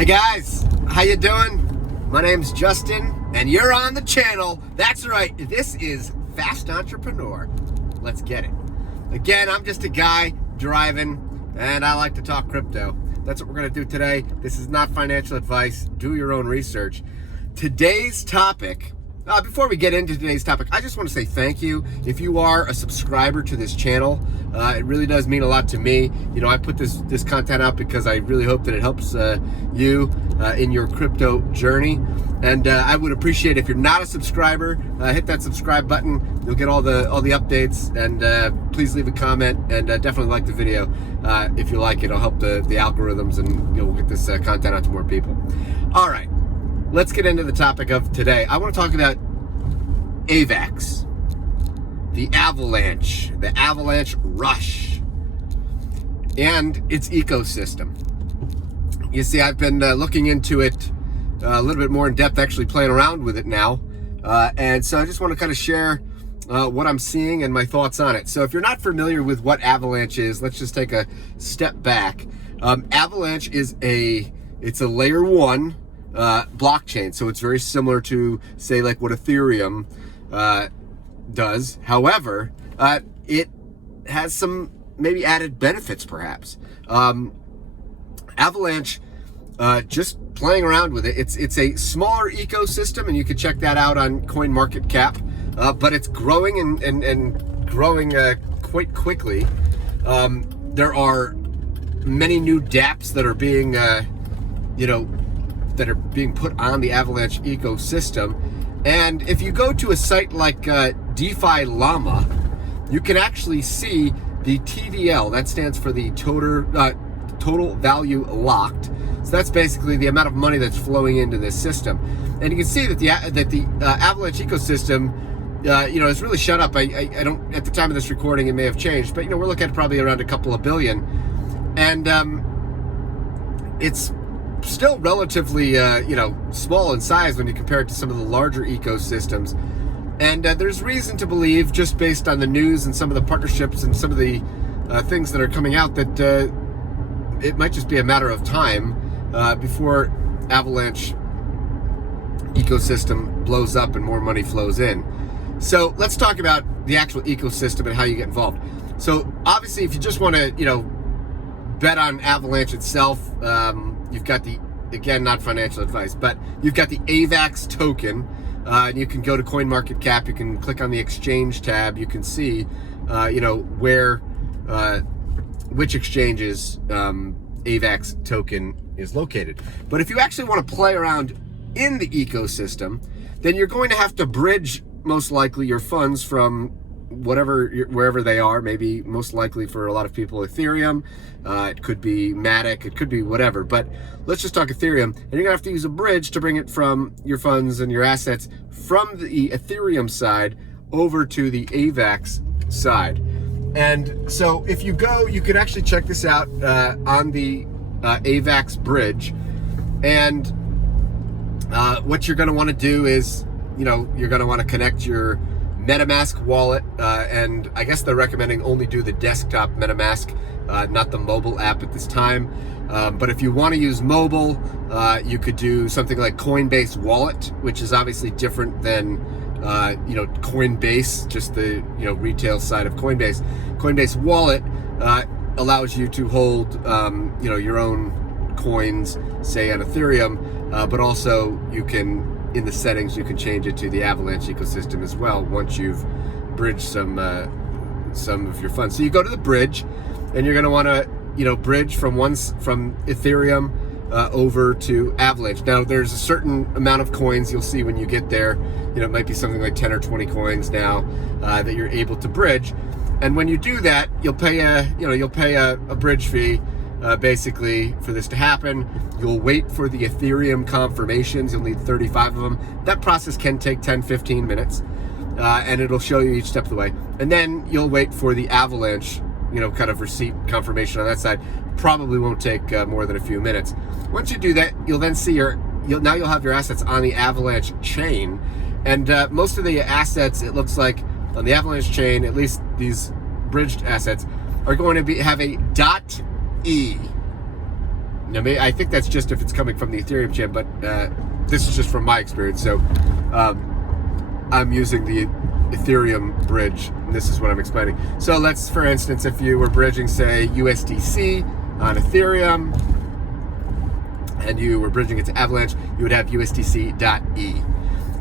Hey guys, how you doing? My name's Justin, and you're on the channel. That's right, this is Fast Entrepreneur. Let's get it. Again, I'm just a guy driving, and I like to talk crypto. That's what we're gonna do today. This is not financial advice. Do your own research. Today's topic, before we get into today's topic, I just want to say thank you. If you are a subscriber to this channel, it really does mean a lot to me. You know, I put this content out because I really hope that it helps you in your crypto journey. And I would appreciate if you're not a subscriber, hit that subscribe button. You'll get all the updates. And please leave a comment and definitely like the video if you like it. It'll help the algorithms, and you'll get this content out to more people. All right. Let's get into the topic of today. I want to talk about AVAX, the Avalanche rush, and its ecosystem. You see, I've been looking into it a little bit more in depth, actually playing around with it now. And so I just want to kind of share what I'm seeing and my thoughts on it. So if you're not familiar with what Avalanche is, let's just take a step back. Avalanche is it's a layer 1 blockchain, so it's very similar to, say, like what Ethereum does. However, it has some maybe added benefits, perhaps. Avalanche, just playing around with it, it's a smaller ecosystem, and you can check that out on CoinMarketCap, but it's growing and growing quite quickly. There are many new dApps that are being that are being put on the Avalanche ecosystem. And if you go to a site like DeFi Llama, you can actually see the TVL. That stands for the total value locked. So that's basically the amount of money that's flowing into this system. And you can see that the Avalanche ecosystem, has really shot up. I don't, at the time of this recording, it may have changed, but we're looking at probably around a couple of billion. And it's still relatively, small in size when you compare it to some of the larger ecosystems. And there's reason to believe, just based on the news and some of the partnerships and some of the things that are coming out, that it might just be a matter of time before Avalanche ecosystem blows up and more money flows in. So let's talk about the actual ecosystem and how you get involved. So obviously, if you just want to, bet on Avalanche itself, you've got again, not financial advice, but you've got the AVAX token. And you can go to CoinMarketCap, you can click on the exchange tab, you can see, which exchanges AVAX token is located. But if you actually want to play around in the ecosystem, then you're going to have to bridge, most likely, your funds from wherever they are. Maybe most likely for a lot of people, Ethereum. It could be Matic, it could be whatever, but let's just talk Ethereum. And you're gonna have to use a bridge to bring it from your funds and your assets from the Ethereum side over to the AVAX side. And so if you go, you can actually check this out on the AVAX bridge. And what you're gonna wanna do is, you're gonna wanna connect your MetaMask wallet, and I guess they're recommending only do the desktop MetaMask, not the mobile app at this time. But if you want to use mobile, you could do something like Coinbase Wallet, which is obviously different than Coinbase, just the retail side of Coinbase. Coinbase Wallet allows you to hold your own coins, say on Ethereum, but also you can, in the settings, you can change it to the Avalanche ecosystem as well once you've bridged some of your funds. So you go to the bridge, and you're going to want to bridge from Ethereum over to Avalanche. Now there's a certain amount of coins you'll see when you get there. It might be something like 10 or 20 coins now that you're able to bridge. And when you do that, you'll pay a bridge fee. Basically, for this to happen. You'll wait for the Ethereum confirmations. You'll need 35 of them. That process can take 10-15 minutes, and it'll show you each step of the way. And then you'll wait for the Avalanche, kind of receipt confirmation on that side. Probably won't take more than a few minutes. Once you do that, you'll then see you'll have your assets on the Avalanche chain, and most of the assets, it looks like, on the Avalanche chain, at least these bridged assets, are going to have a .e I think that's just if it's coming from the Ethereum chain, but this is just from my experience. So I'm using the Ethereum bridge, and this is what I'm explaining. So let's, for instance, if you were bridging, say, USDC on Ethereum, and you were bridging it to Avalanche, you would have USDC.E.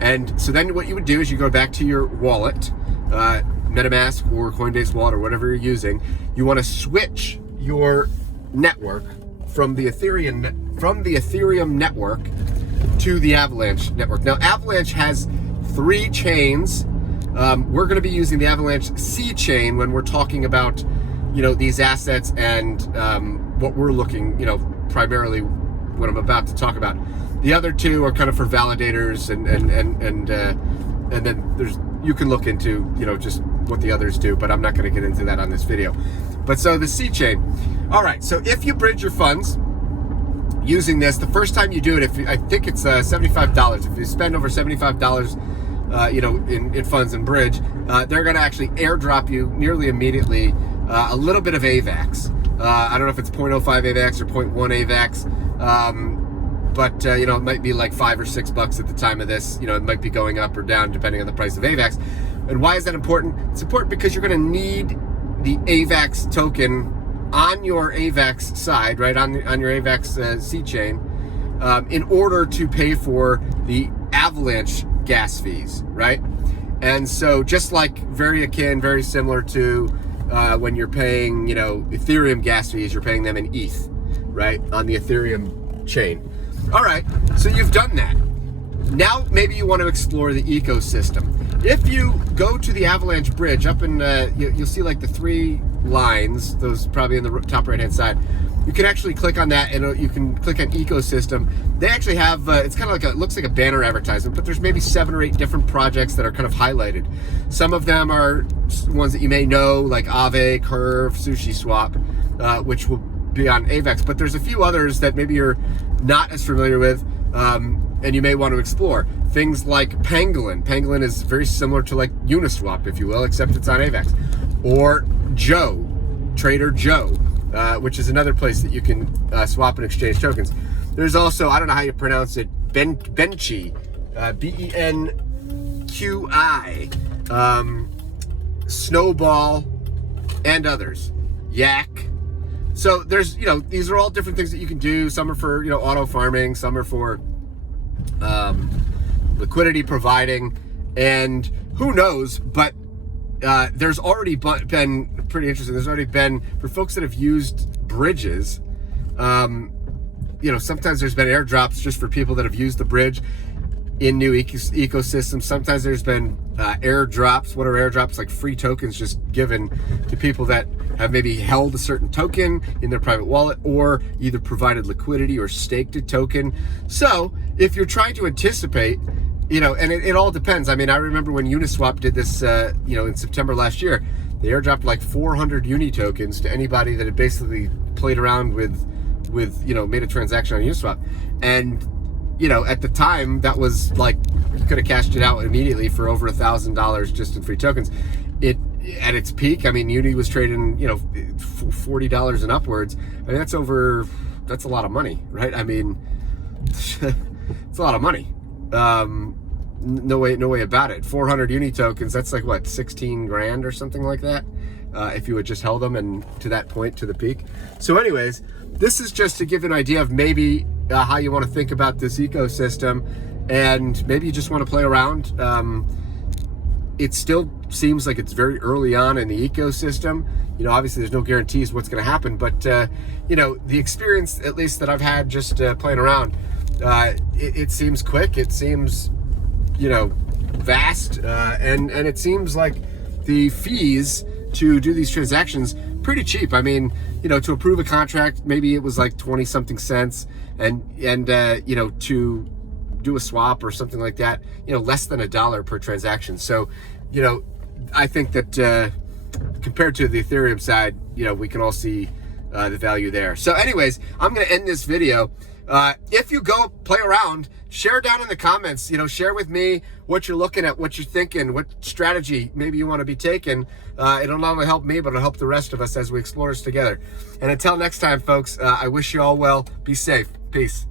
And so then what you would do is you go back to your wallet, MetaMask or Coinbase wallet or whatever you're using. You want to switch your network from the Ethereum network to the Avalanche network. Now, Avalanche has 3 chains. We're going to be using the Avalanche C chain when we're talking about, these assets and what we're looking, primarily what I'm about to talk about. The other 2 are kind of for validators, and then you can look into, just what the others do, but I'm not going to get into that on this video. But so the C chain. All right, so if you bridge your funds using this, the first time you do it, I think it's $75. If you spend over $75, in funds and bridge, they're going to actually airdrop you nearly immediately a little bit of AVAX. I don't know if it's 0.05 AVAX or 0.1 AVAX, but it might be like $5 or $6 at the time of this. It might be going up or down depending on the price of AVAX. And why is that important? It's important because you're going to need the AVAX token on your AVAX side, right, on your AVAX C chain, in order to pay for the Avalanche gas fees, right? And so just like very similar to when you're paying, Ethereum gas fees, you're paying them in ETH, right, on the Ethereum chain. All right, so you've done that. Now maybe you want to explore the ecosystem. If you go to the Avalanche bridge, up in, you'll see like the 3 lines, those probably in the top right-hand side. You can actually click on that, and you can click on ecosystem. They actually have, it's kind of like looks like a banner advertisement, but there's maybe 7 or 8 different projects that are kind of highlighted. Some of them are ones that you may know, like Aave, Curve, SushiSwap, which will be on AVAX, but there's a few others that maybe you're not as familiar with, and you may want to explore. Things like Pangolin. Pangolin is very similar to like Uniswap, if you will, except it's on AVAX. Or Joe, Trader Joe, which is another place that you can swap and exchange tokens. There's also, I don't know how you pronounce it, Benqi, BENQI, Snowball, and others. Yak. So there's, these are all different things that you can do. Some are for, auto farming. Some are for liquidity providing. And who knows, but there's already been pretty interesting. There's already been, for folks that have used bridges, sometimes there's been airdrops just for people that have used the bridge in new ecosystems. Sometimes there's been airdrops. What are airdrops? Like free tokens just given to people that have maybe held a certain token in their private wallet, or either provided liquidity or staked a token. So if you're trying to anticipate, and it all depends. I mean, I remember when Uniswap did this, in September last year, they airdropped like 400 Uni tokens to anybody that had basically played around with made a transaction on Uniswap. And, at the time, that was like, you could have cashed it out immediately for over $1,000 just in free tokens. At its peak, I mean, Uni was trading, $40 and upwards. I mean, that's a lot of money, right? I mean, it's a lot of money. No way about it. 400 Uni tokens, that's like what, 16 grand or something like that, if you had just held them and to that point, to the peak. So anyways, this is just to give you an idea of maybe how you want to think about this ecosystem, and maybe you just want to play around. It still seems like it's very early on in the ecosystem. Obviously there's no guarantees what's going to happen, but the experience, at least that I've had just playing around, it seems quick. It seems, vast, and it seems like the fees to do these transactions pretty cheap. I mean, to approve a contract, maybe it was like 20 something cents, and to do a swap or something like that, less than $1 per transaction. So, I think that compared to the Ethereum side, we can all see the value there. So anyways, I'm going to end this video If you go play around, share down in the comments, share with me what you're looking at, what you're thinking, what strategy maybe you want to be taking. It'll not only help me, but it'll help the rest of us as we explore this together. And until next time, folks, I wish you all well. Be safe. Peace.